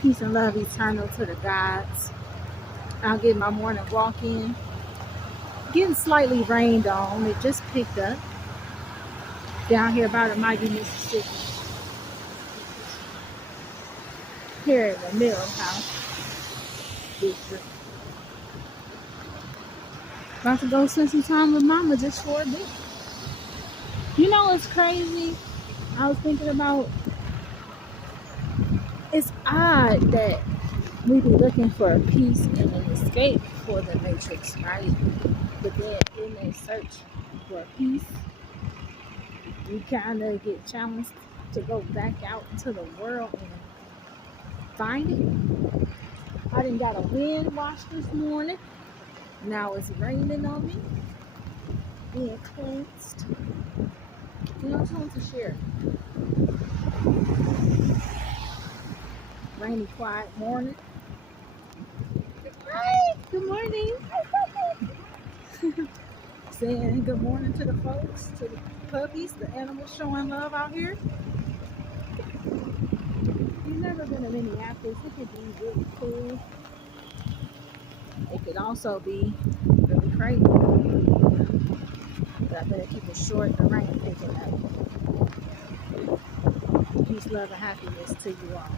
Peace and love eternal to the gods. I'll get my morning walk in. Getting slightly rained on. It just picked up down here by the mighty Mississippi. Here in the Middle House district. About to go spend some time with mama just for a bit. You know what's crazy? I was thinking about, it's odd that we be looking for a peace and an escape for the matrix, right? But then in that search for peace, we kind of get challenged to go back out into the world and find it. I done got a wind wash this morning. Now it's raining on me. Being cleansed. You know, I just want to share. Rainy, quiet morning. Hi, good morning. Saying good morning to the folks, to the puppies, the animals showing love out here. If you've never been to Minneapolis, it could be really cool. It could also be really crazy. But I better keep it short. The rain picking up. Peace, love, and happiness to you all.